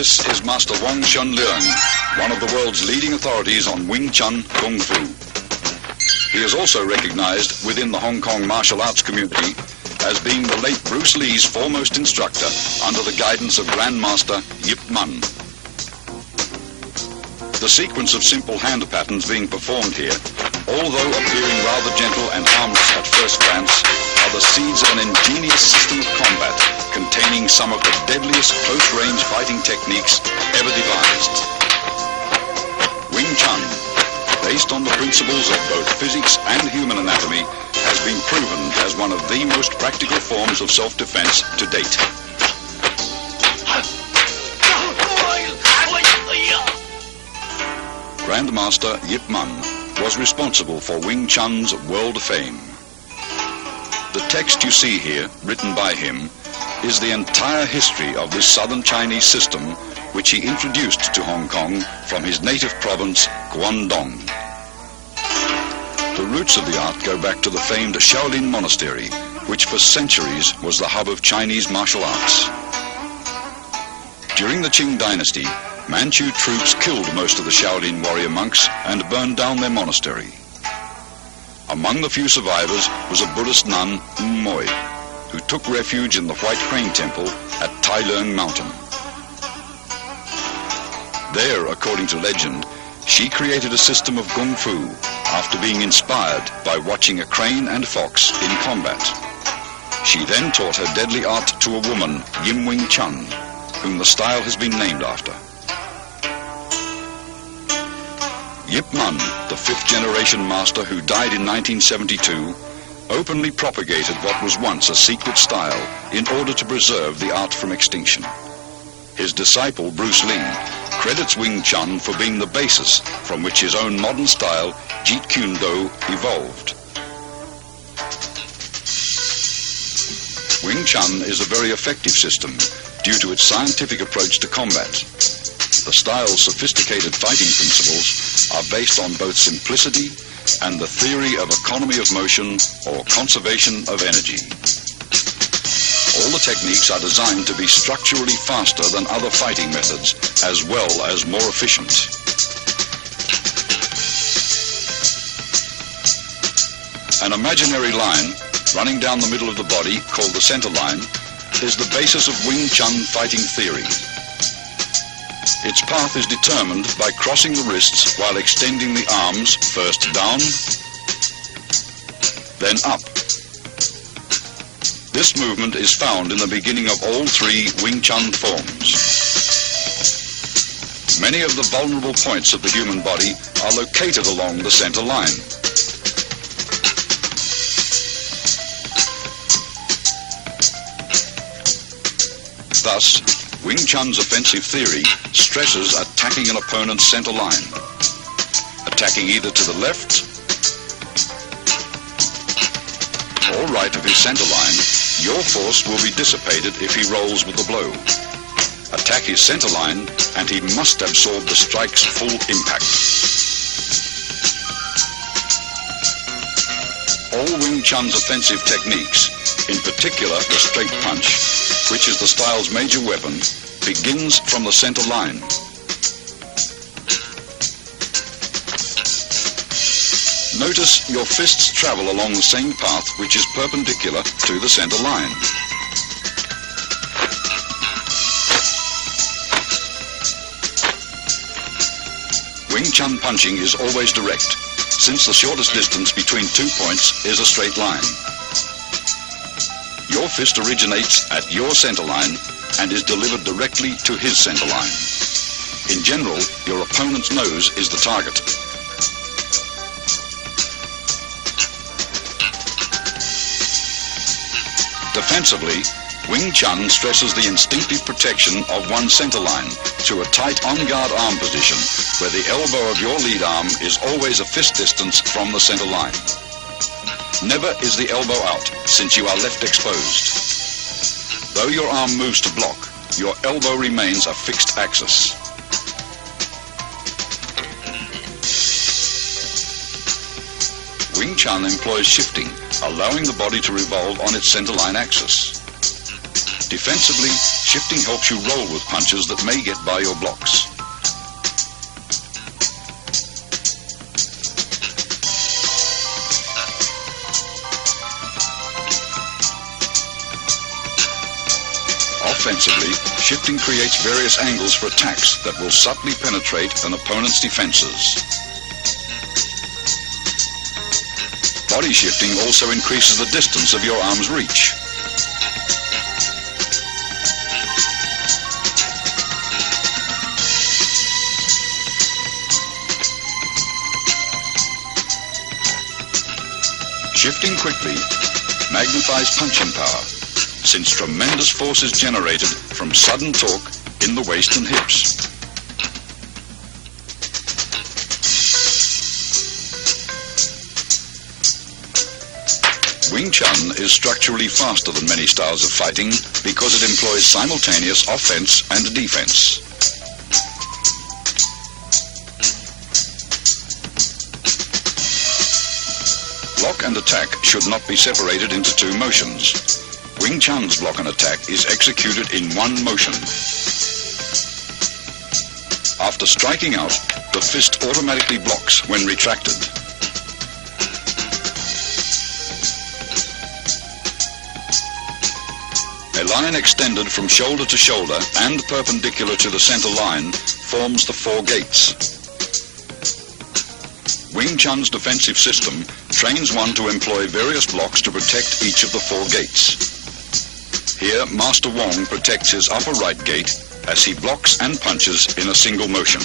This is Master Wong Chun Leung, one of the world's leading authorities on Wing Chun Kung Fu. He is also recognized within the Hong Kong martial arts community as being the late Bruce Lee's foremost instructor under the guidance of Grandmaster Yip Man. The sequence of simple hand patterns being performed here, although appearing rather gentle and harmless at first glance, are the seeds of an ingenious system of combat containing some of the deadliest close-range fighting techniques ever devised. Wing Chun, based on the principles of both physics and human anatomy, has been proven as one of the most practical forms of self-defense to date. Grandmaster Yip Man was responsible for Wing Chun's world fame. The text you see here, written by him, is the entire history of this southern Chinese system which he introduced to Hong Kong from his native province, Guangdong. The roots of the art go back to the famed Shaolin Monastery, which for centuries was the hub of Chinese martial arts. During the Qing dynasty, Manchu troops killed most of the Shaolin warrior monks and burned down their monastery. Among the few survivors was a Buddhist nun, Moi, who took refuge in the White Crane Temple at Tai Leung Mountain. There, according to legend, she created a system of Kung Fu after being inspired by watching a crane and fox in combat. She then taught her deadly art to a woman, Yim Wing Chun, whom the style has been named after. Yip Man, the fifth-generation master who died in 1972, openly propagated what was once a secret style in order to preserve the art from extinction. His disciple, Bruce Lee, credits Wing Chun for being the basis from which his own modern style, Jeet Kune Do, evolved. Wing Chun is a very effective system due to its scientific approach to combat. The style's sophisticated fighting principles are based on both simplicity and the theory of economy of motion or conservation of energy. All the techniques are designed to be structurally faster than other fighting methods, as well as more efficient. An imaginary line running down the middle of the body, called the center line, is the basis of Wing Chun fighting theory. Its path is determined by crossing the wrists while extending the arms first down, then up. This movement is found in the beginning of all three Wing Chun forms. Many of the vulnerable points of the human body are located along the center line. Thus, Wing Chun's offensive theory stresses attacking an opponent's center line. Attacking either to the left or right of his center line, your force will be dissipated if he rolls with the blow. Attack his center line and he must absorb the strike's full impact. All Wing Chun's offensive techniques, in particular the straight punch, which is the style's major weapon, begins from the center line. Notice your fists travel along the same path which is perpendicular to the center line. Wing Chun punching is always direct, since the shortest distance between 2 points is a straight line. Your fist originates at your center line and is delivered directly to his center line. In general, your opponent's nose is the target. Defensively, Wing Chun stresses the instinctive protection of one center line through a tight on-guard arm position where the elbow of your lead arm is always a fist distance from the center line. Never is the elbow out, since you are left exposed. Though your arm moves to block, your elbow remains a fixed axis. Wing Chun employs shifting, allowing the body to revolve on its center line axis. Defensively, shifting helps you roll with punches that may get by your blocks. Offensively, shifting creates various angles for attacks that will subtly penetrate an opponent's defenses. Body shifting also increases the distance of your arm's reach. Shifting quickly magnifies punching power, since tremendous force is generated from sudden torque in the waist and hips. Wing Chun is structurally faster than many styles of fighting because it employs simultaneous offense and defense. Block and attack should not be separated into two motions. Wing Chun's block and attack is executed in one motion. After striking out, the fist automatically blocks when retracted. A line extended from shoulder to shoulder and perpendicular to the center line forms the four gates. Wing Chun's defensive system trains one to employ various blocks to protect each of the four gates. Here, Master Wong protects his upper right gate as he blocks and punches in a single motion.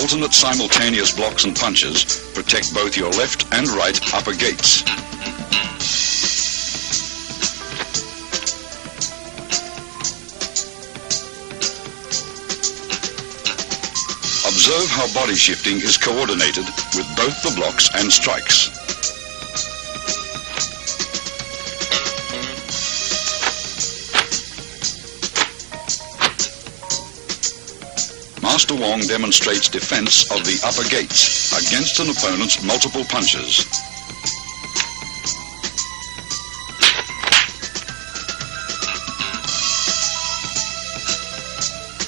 Alternate simultaneous blocks and punches protect both your left and right upper gates. Observe how body shifting is coordinated with both the blocks and strikes. Master Wong demonstrates defense of the upper gates against an opponent's multiple punches.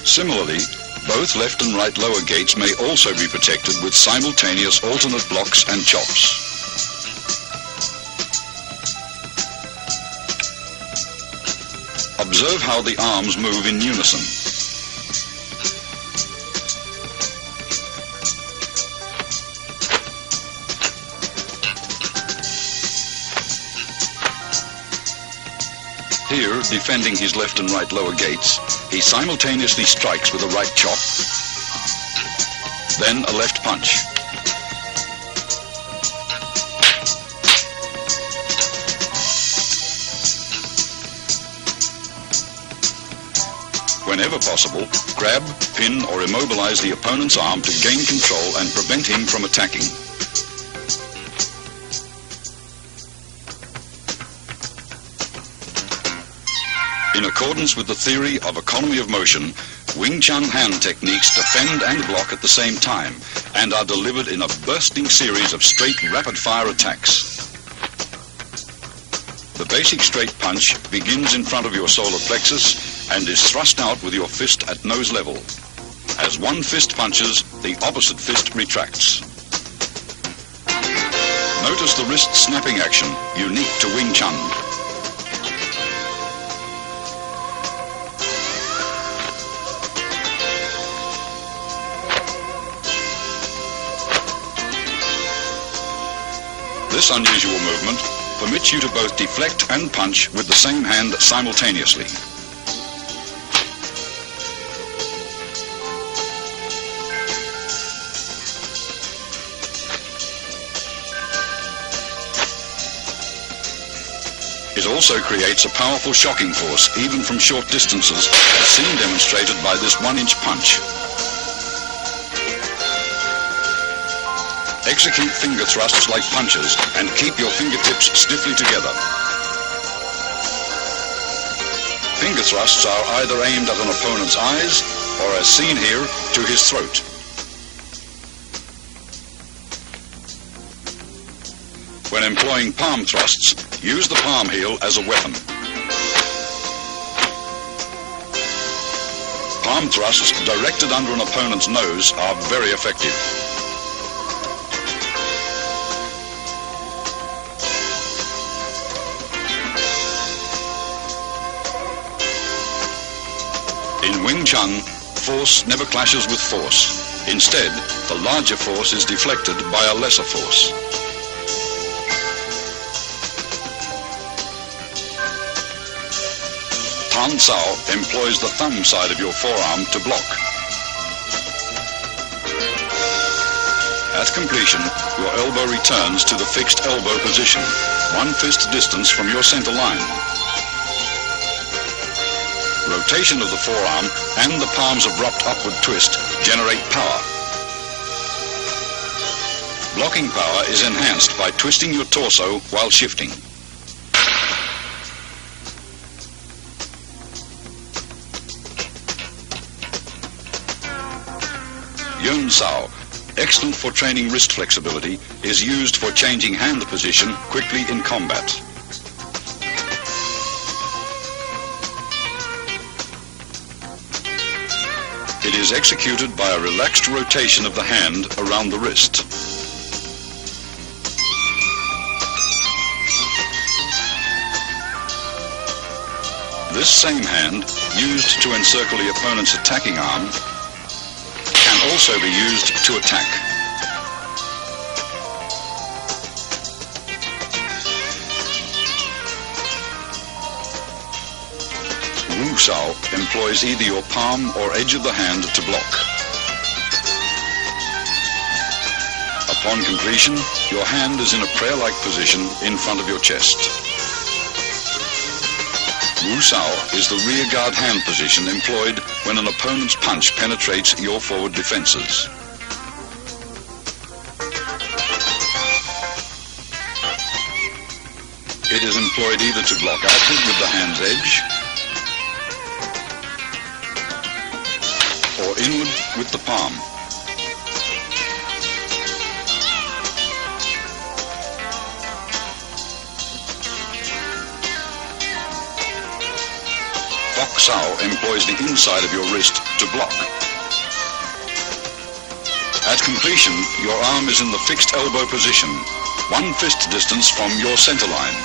Similarly, both left and right lower gates may also be protected with simultaneous alternate blocks and chops. Observe how the arms move in unison. Here, defending his left and right lower gates, he simultaneously strikes with a right chop, then a left punch. Whenever possible, grab, pin, or immobilize the opponent's arm to gain control and prevent him from attacking. In accordance with the theory of economy of motion, Wing Chun hand techniques defend and block at the same time and are delivered in a bursting series of straight rapid-fire attacks. The basic straight punch begins in front of your solar plexus and is thrust out with your fist at nose level. As one fist punches, the opposite fist retracts. Notice the wrist snapping action, unique to Wing Chun. This unusual movement permits you to both deflect and punch with the same hand simultaneously. It also creates a powerful shocking force, even from short distances, as seen demonstrated by this 1-inch punch. Execute finger thrusts like punches and keep your fingertips stiffly together. Finger thrusts are either aimed at an opponent's eyes or as seen here, to his throat. When employing palm thrusts, use the palm heel as a weapon. Palm thrusts directed under an opponent's nose are very effective. In Wing Chun, force never clashes with force. Instead, the larger force is deflected by a lesser force. Tan Sao employs the thumb side of your forearm to block. At completion, your elbow returns to the fixed elbow position, 1 fist distance from your center line. Rotation of the forearm and the palm's abrupt upward twist generate power. Blocking power is enhanced by twisting your torso while shifting. Yun Sao, excellent for training wrist flexibility, is used for changing hand position quickly in combat. It is executed by a relaxed rotation of the hand around the wrist. This same hand, used to encircle the opponent's attacking arm, can also be used to attack. Wu Sao employs either your palm or edge of the hand to block. Upon completion, your hand is in a prayer-like position in front of your chest. Wu Sao is the rear guard hand position employed when an opponent's punch penetrates your forward defenses. It is employed either to block outward with the hand's edge or inward with the palm. Bok Sao employs the inside of your wrist to block. At completion, your arm is in the fixed elbow position, 1 fist distance from your center line.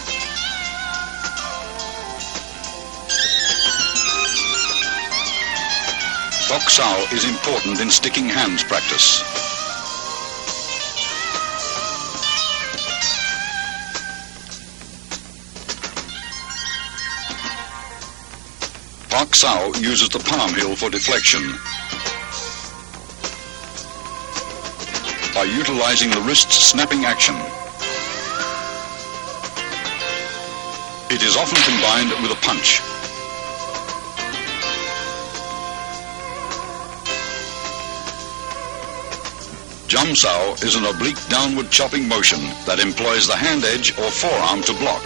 Bok Sao is important in sticking hands practice. Bok Sao uses the palm heel for deflection. By utilizing the wrist's snapping action, it is often combined with a punch. Jum Sao is an oblique downward chopping motion that employs the hand edge or forearm to block.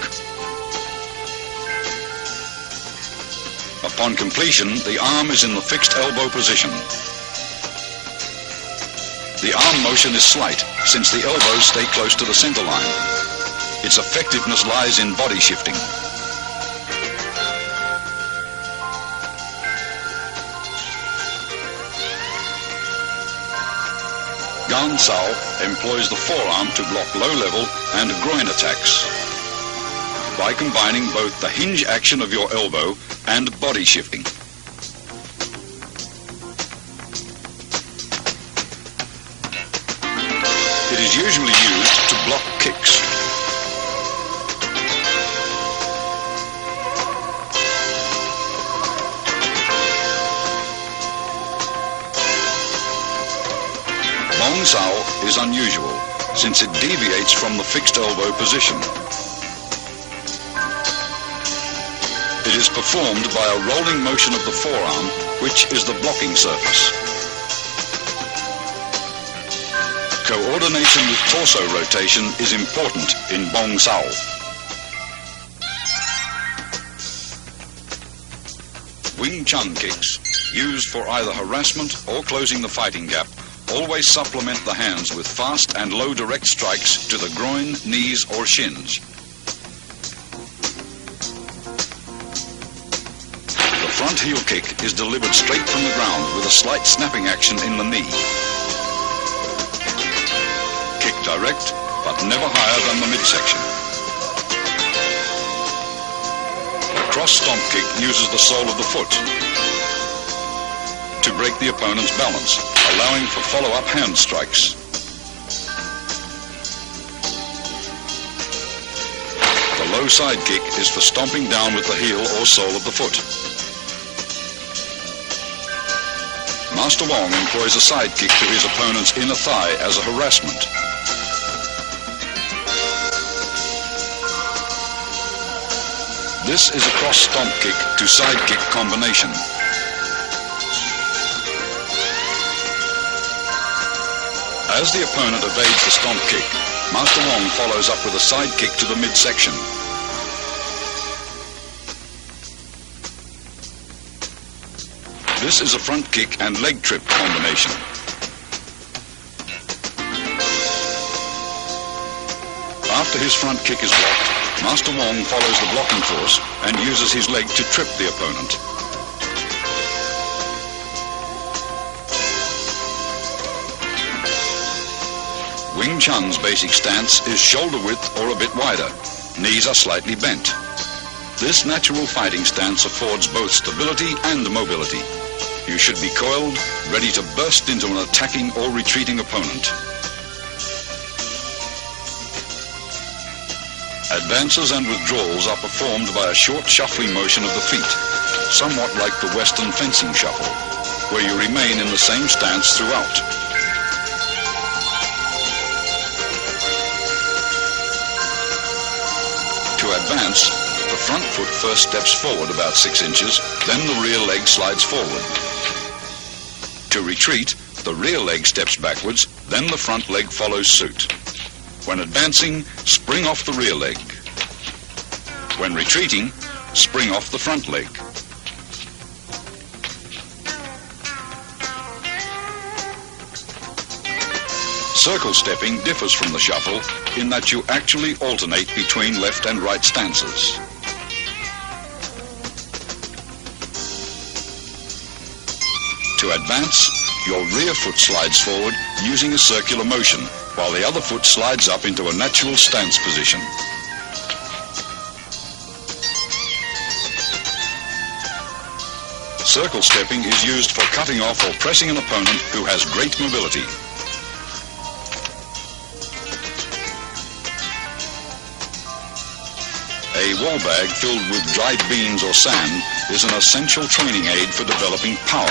Upon completion, the arm is in the fixed elbow position. The arm motion is slight, since the elbows stay close to the center line. Its effectiveness lies in body shifting. Gan Sao employs the forearm to block low-level and groin attacks by combining both the hinge action of your elbow and body shifting. It is usually used to block kicks. Bong Sao is unusual, since it deviates from the fixed elbow position. It is performed by a rolling motion of the forearm, which is the blocking surface. Coordination with torso rotation is important in Bong Sao. Wing Chun kicks. used for either harassment or closing the fighting gap, always supplement the hands with fast and low direct strikes to the groin, knees or shins. The front heel kick is delivered straight from the ground with a slight snapping action in the knee. Kick direct, but never higher than the midsection. A cross stomp kick uses the sole of the foot to break the opponent's balance, allowing for follow-up hand strikes. The low side kick is for stomping down with the heel or sole of the foot. Master Wong employs a side kick to his opponent's inner thigh as a harassment. This is a cross stomp kick to side kick combination. As the opponent evades the stomp kick, Master Wong follows up with a side kick to the midsection. This is a front kick and leg trip combination. After his front kick is blocked, Master Wong follows the blocking force and uses his leg to trip the opponent. Wing Chun's basic stance is shoulder width or a bit wider. Knees are slightly bent. This natural fighting stance affords both stability and mobility. You should be coiled, ready to burst into an attacking or retreating opponent. Advances and withdrawals are performed by a short shuffling motion of the feet, somewhat like the Western fencing shuffle, where you remain in the same stance throughout. To advance, the front foot first steps forward about 6 inches, then the rear leg slides forward. To retreat, the rear leg steps backwards, then the front leg follows suit. When advancing, spring off the rear leg. When retreating, spring off the front leg. Circle stepping differs from the shuffle in that you actually alternate between left and right stances. To advance, your rear foot slides forward using a circular motion, while the other foot slides up into a natural stance position. Circle stepping is used for cutting off or pressing an opponent who has great mobility. A wall bag filled with dried beans or sand is an essential training aid for developing power.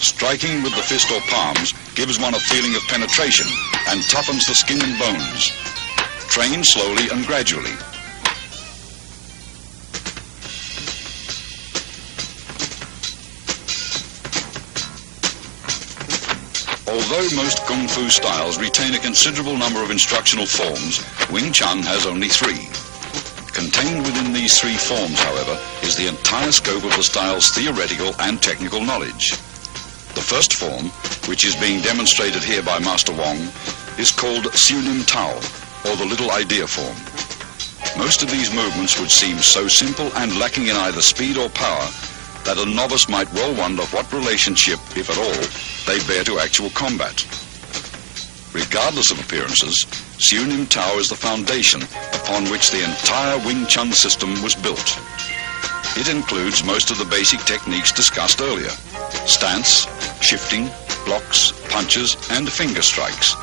Striking with the fist or palms gives one a feeling of penetration and toughens the skin and bones. Train slowly and gradually. Although most Kung Fu styles retain a considerable number of instructional forms, Wing Chun has only 3. Contained within these 3 forms, however, is the entire scope of the style's theoretical and technical knowledge. The first form, which is being demonstrated here by Master Wong, is called Siunim Tao, or the Little Idea form. Most of these movements would seem so simple and lacking in either speed or power that a novice might well wonder what relationship, if at all, they bear to actual combat. Regardless of appearances, Siunim Tao is the foundation upon which the entire Wing Chun system was built. It includes most of the basic techniques discussed earlier: stance, shifting, blocks, punches, and finger strikes,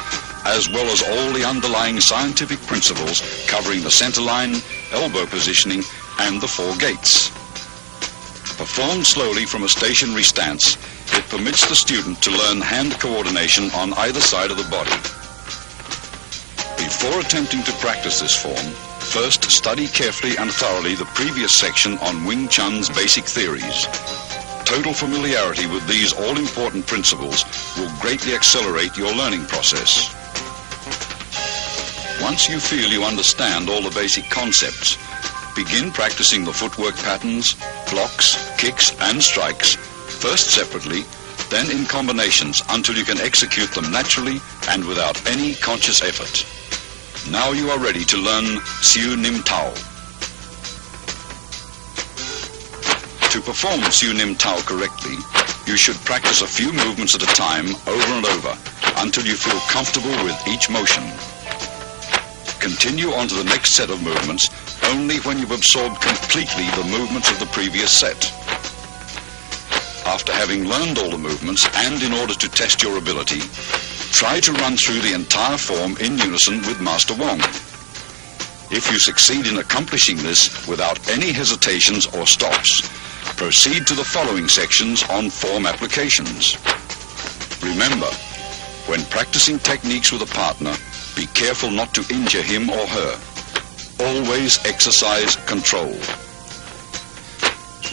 as well as all the underlying scientific principles covering the center line, elbow positioning, and the 4 gates. Performed slowly from a stationary stance, it permits the student to learn hand coordination on either side of the body. Before attempting to practice this form, first study carefully and thoroughly the previous section on Wing Chun's basic theories. Total familiarity with these all-important principles will greatly accelerate your learning process. Once you feel you understand all the basic concepts, begin practicing the footwork patterns, blocks, kicks and strikes, first separately, then in combinations until you can execute them naturally and without any conscious effort. Now you are ready to learn Siu Nim Tao. To perform Siu Nim Tao correctly, you should practice a few movements at a time over and over until you feel comfortable with each motion. Continue on to the next set of movements only when you've absorbed completely the movements of the previous set. After having learned all the movements and in order to test your ability, try to run through the entire form in unison with Master Wong. If you succeed in accomplishing this without any hesitations or stops, proceed to the following sections on form applications. Remember, when practicing techniques with a partner, be careful not to injure him or her. Always exercise control.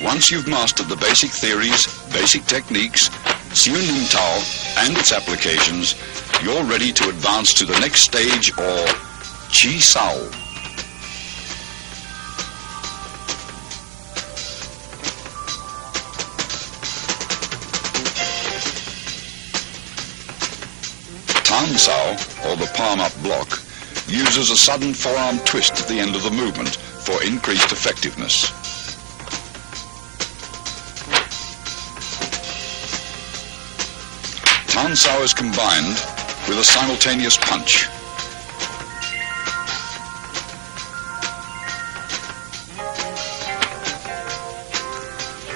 Once you've mastered the basic theories, basic techniques, Siu Nim Tao and its applications, you're ready to advance to the next stage, or Chi Sao. Tan Sao, or the palm-up block, uses a sudden forearm twist at the end of the movement for increased effectiveness. Tan Sao is combined with a simultaneous punch.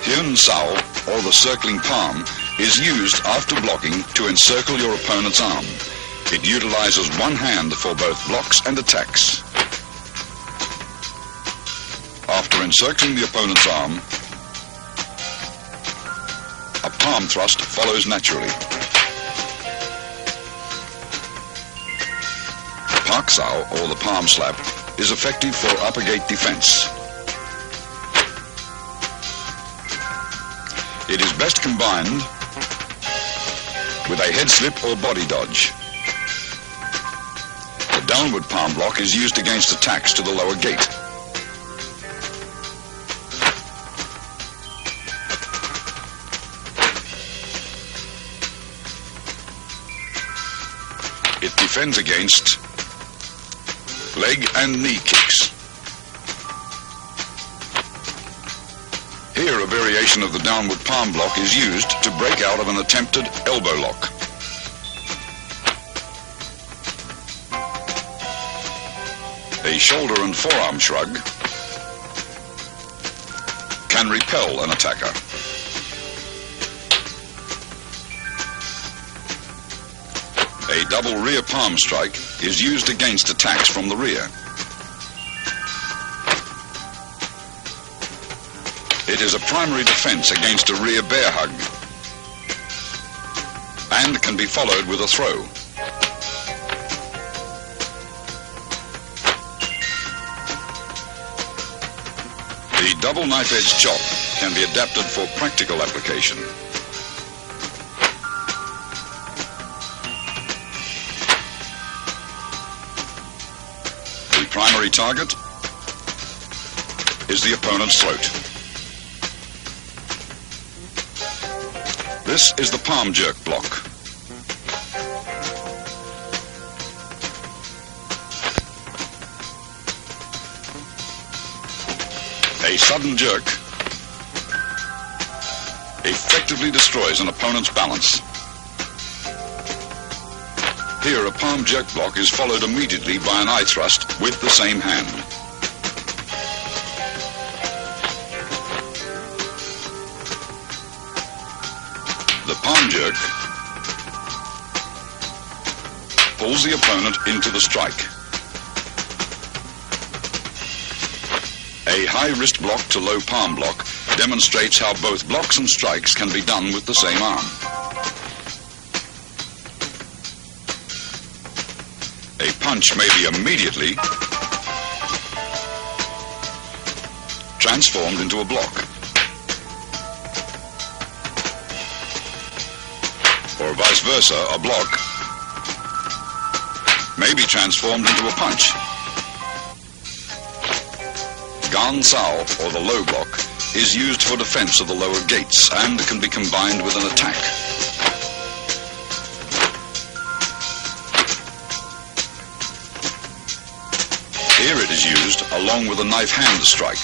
Hyun Sao, or the circling palm, is used after blocking to encircle your opponent's arm. It utilizes one hand for both blocks and attacks. After encircling the opponent's arm, a palm thrust follows naturally. Pak Sao, or the palm slap, is effective for upper gate defense. It is best combined with a head slip or body dodge. The downward palm block is used against attacks to the lower gate. It defends against leg and knee kicks. Here, a variation of the downward palm block is used to break out of an attempted elbow lock. A shoulder and forearm shrug can repel an attacker. A double rear palm strike is used against attacks from the rear. It is a primary defense against a rear bear hug and can be followed with a throw. The double knife-edge chop can be adapted for practical application. The primary target is the opponent's throat. This is the palm jerk block. A sudden jerk effectively destroys an opponent's balance. Here, a palm jerk block is followed immediately by an eye thrust with the same hand. The palm jerk pulls the opponent into the strike. A high wrist block to low palm block demonstrates how both blocks and strikes can be done with the same arm. A punch may be immediately transformed into a block. or vice versa, a block, may be transformed into a punch. Gan Sao, or the low block, is used for defense of the lower gates and can be combined with an attack. Here it is used along with a knife hand strike.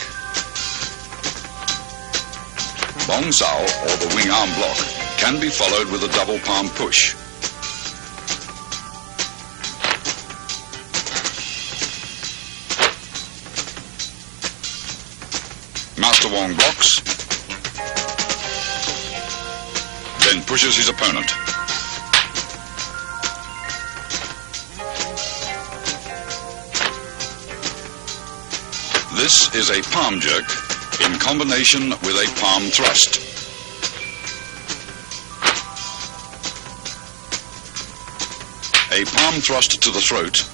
Bong Sao, or the wing arm block, can be followed with a double palm push. Master Wong blocks, then pushes his opponent. This is a palm jerk in combination with a palm thrust. A palm thrust to the throat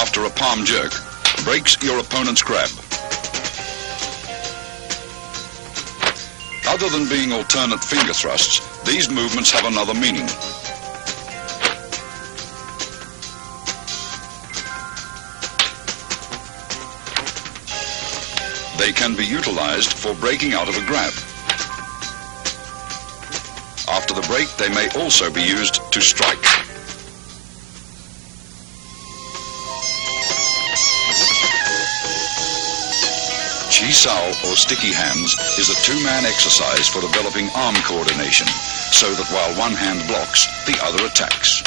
after a palm jerk breaks your opponent's grab. Other than being alternate finger thrusts, these movements have another meaning. They can be utilized for breaking out of a grab. After the break, they may also be used to strike. Chi Sao, or sticky hands, is a two-man exercise for developing arm coordination, so that while one hand blocks, the other attacks.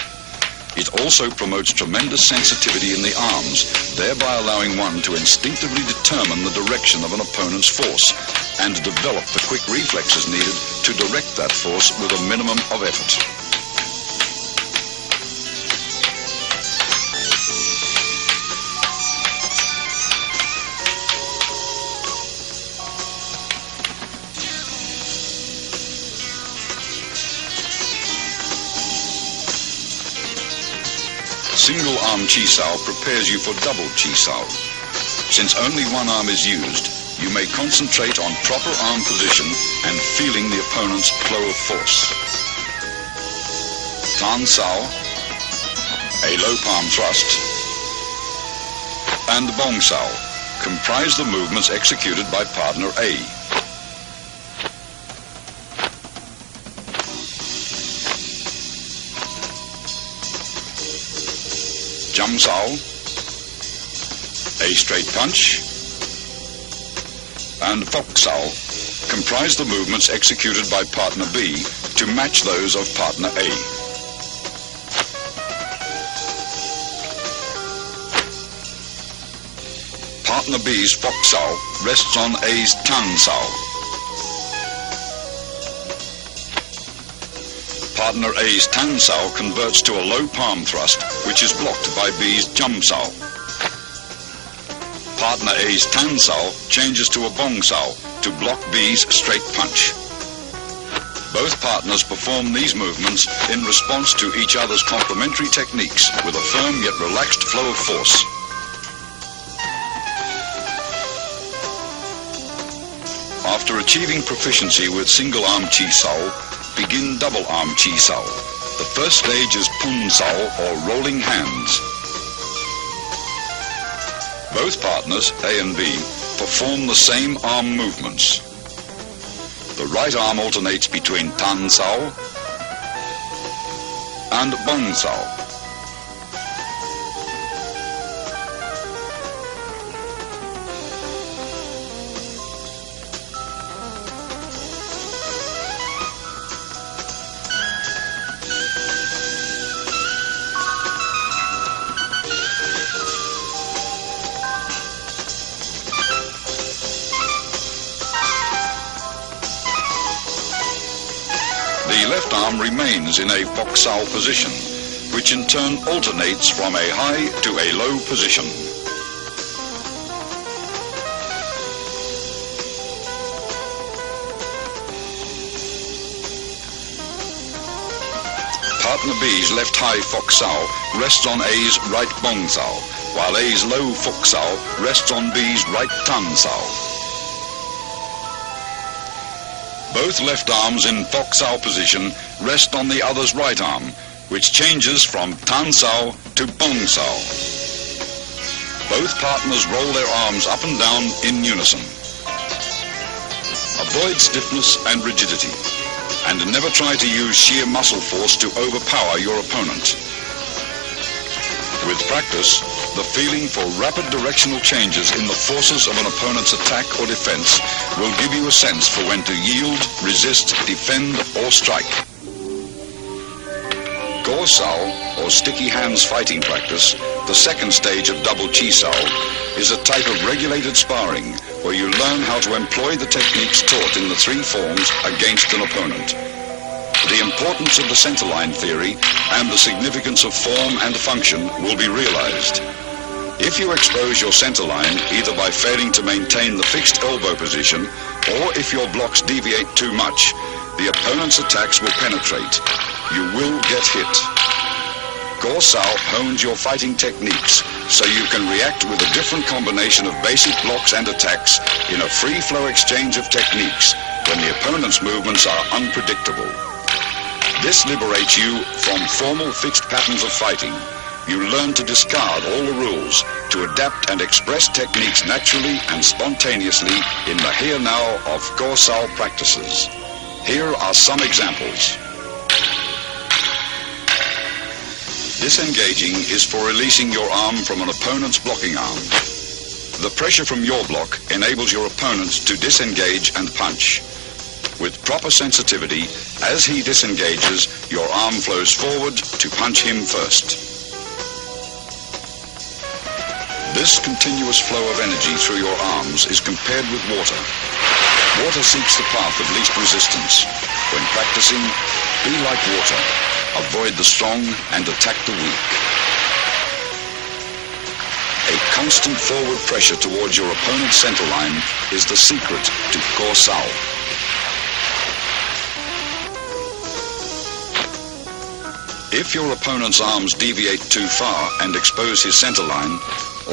It also promotes tremendous sensitivity in the arms, thereby allowing one to instinctively determine the direction of an opponent's force and develop the quick reflexes needed to direct that force with a minimum of effort. Single arm Chi Sao prepares you for double Chi Sao. Since only one arm is used, you may concentrate on proper arm position and feeling the opponent's flow of force. Tan Sao, a low palm thrust, and Bong Sao comprise the movements executed by partner A. Jam Sao, a straight punch, and Fok Sao comprise the movements executed by partner B to match those of partner A. Partner B's Fok Sao rests on A's Tan Sao. Partner A's Tan Sao converts to a low palm thrust, which is blocked by B's Jum Sao. Partner A's Tan Sao changes to a Bong Sao to block B's straight punch. Both partners perform these movements in response to each other's complementary techniques with a firm yet relaxed flow of force. After achieving proficiency with single arm Chi Sao, begin double arm Chi Sao. The first stage is Pun Sao, or rolling hands. Both partners, A and B, perform the same arm movements. The right arm alternates between Tan Sao and Bong Sao. The left arm remains in a Fok Sao position, which in turn alternates from a high to a low position. Partner B's left high Fok Sao rests on A's right Bong Sao, while A's low Fok Sao rests on B's right Tan Sao. Both left arms in Fok Sao position rest on the other's right arm, which changes from Tan Sao to Bong Sao. Both partners roll their arms up and down in unison. Avoid stiffness and rigidity, and never try to use sheer muscle force to overpower your opponent. With practice, the feeling for rapid directional changes in the forces of an opponent's attack or defense will give you a sense for when to yield, resist, defend, or strike. Go Sao, or sticky hands fighting practice, the second stage of double Chi Sao, is a type of regulated sparring where you learn how to employ the techniques taught in the three forms against an opponent. The importance of the centerline theory and the significance of form and function will be realized. If you expose your centerline either by failing to maintain the fixed elbow position or if your blocks deviate too much, the opponent's attacks will penetrate. You will get hit. Go Sao hones your fighting techniques so you can react with a different combination of basic blocks and attacks in a free-flow exchange of techniques when the opponent's movements are unpredictable. This liberates you from formal fixed patterns of fighting. You learn to discard all the rules, to adapt and express techniques naturally and spontaneously in the here-now of Go Sao practices. Here are some examples. Disengaging is for releasing your arm from an opponent's blocking arm. The pressure from your block enables your opponent to disengage and punch. With proper sensitivity, as he disengages, your arm flows forward to punch him first. This continuous flow of energy through your arms is compared with water. Water seeks the path of least resistance. When practicing, be like water. Avoid the strong and attack the weak. A constant forward pressure towards your opponent's centerline is the secret to Go Sao. If your opponent's arms deviate too far and expose his centerline,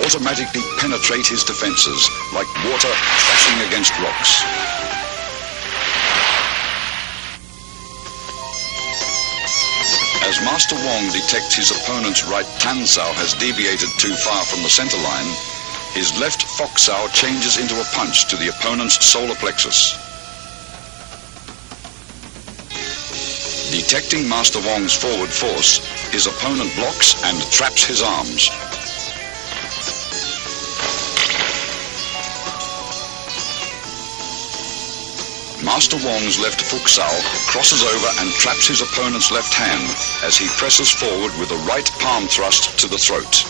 automatically penetrate his defenses like water crashing against rocks. As Master Wong detects his opponent's right Tan Sao has deviated too far from the centerline, his left Fok Sao changes into a punch to the opponent's solar plexus. Detecting Master Wong's forward force, his opponent blocks and traps his arms. Master Wong's left Fok Sao crosses over and traps his opponent's left hand as he presses forward with a right palm thrust to the throat.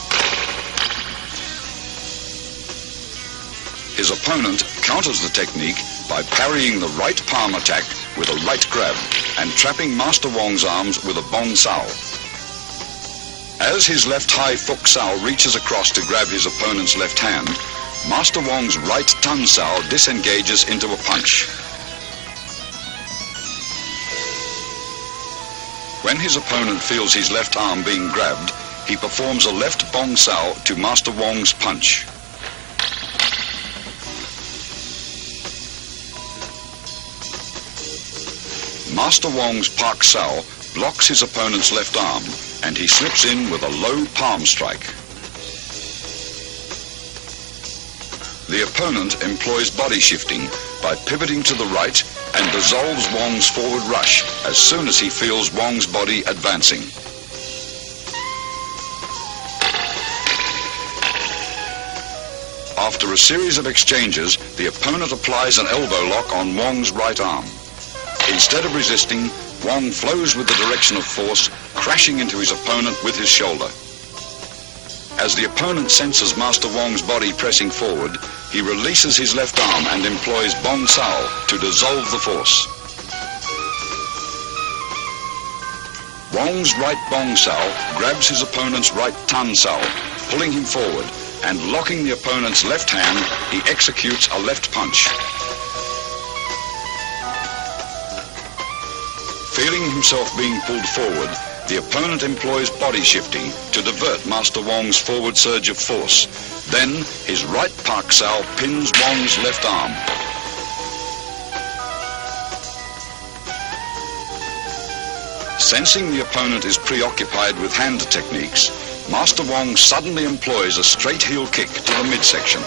His opponent counters the technique by parrying the right palm attack with a right grab and trapping Master Wong's arms with a Bong Sao. As his left high Fok Sao reaches across to grab his opponent's left hand, Master Wong's right Tan Sao disengages into a punch. When his opponent feels his left arm being grabbed, he performs a left Bong Sao to Master Wong's punch. Master Wong's Pak Sao blocks his opponent's left arm, and he slips in with a low palm strike. The opponent employs body shifting by pivoting to the right and dissolves Wong's forward rush as soon as he feels Wong's body advancing. After a series of exchanges, the opponent applies an elbow lock on Wong's right arm. Instead of resisting, Wong flows with the direction of force, crashing into his opponent with his shoulder. As the opponent senses Master Wong's body pressing forward, he releases his left arm and employs Bong Sao to dissolve the force. Wong's right Bong Sao grabs his opponent's right Tan Sao, pulling him forward, and locking the opponent's left hand, he executes a left punch. Feeling himself being pulled forward, the opponent employs body shifting to divert Master Wong's forward surge of force. Then, his right Pak Sao pins Wong's left arm. Sensing the opponent is preoccupied with hand techniques, Master Wong suddenly employs a straight heel kick to the midsection.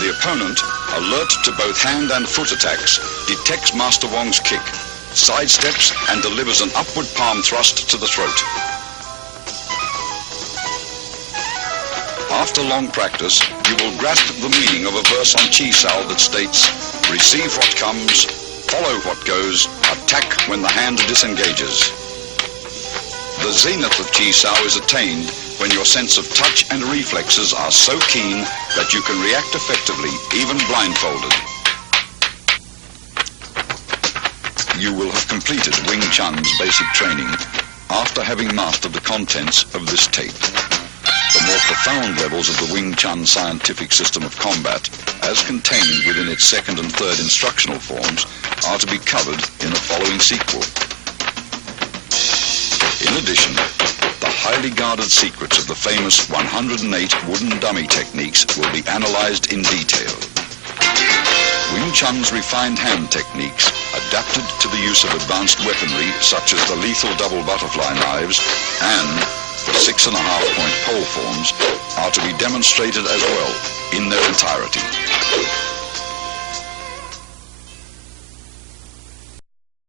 The opponent, alert to both hand and foot attacks, detects Master Wong's kick, sidesteps and delivers an upward palm thrust to the throat. After long practice, you will grasp the meaning of a verse on Chi Sao that states, "Receive what comes, follow what goes, attack when the hand disengages." The zenith of Chi Sao is attained when your sense of touch and reflexes are so keen that you can react effectively, even blindfolded. You will have completed Wing Chun's basic training after having mastered the contents of this tape. The more profound levels of the Wing Chun scientific system of combat, as contained within its second and third instructional forms, are to be covered in the following sequel. In addition, the highly guarded secrets of the famous 108 wooden dummy techniques will be analyzed in detail. Wing Chun's refined hand techniques, adapted to the use of advanced weaponry such as the lethal double butterfly knives and the 6.5-point pole forms, are to be demonstrated as well in their entirety.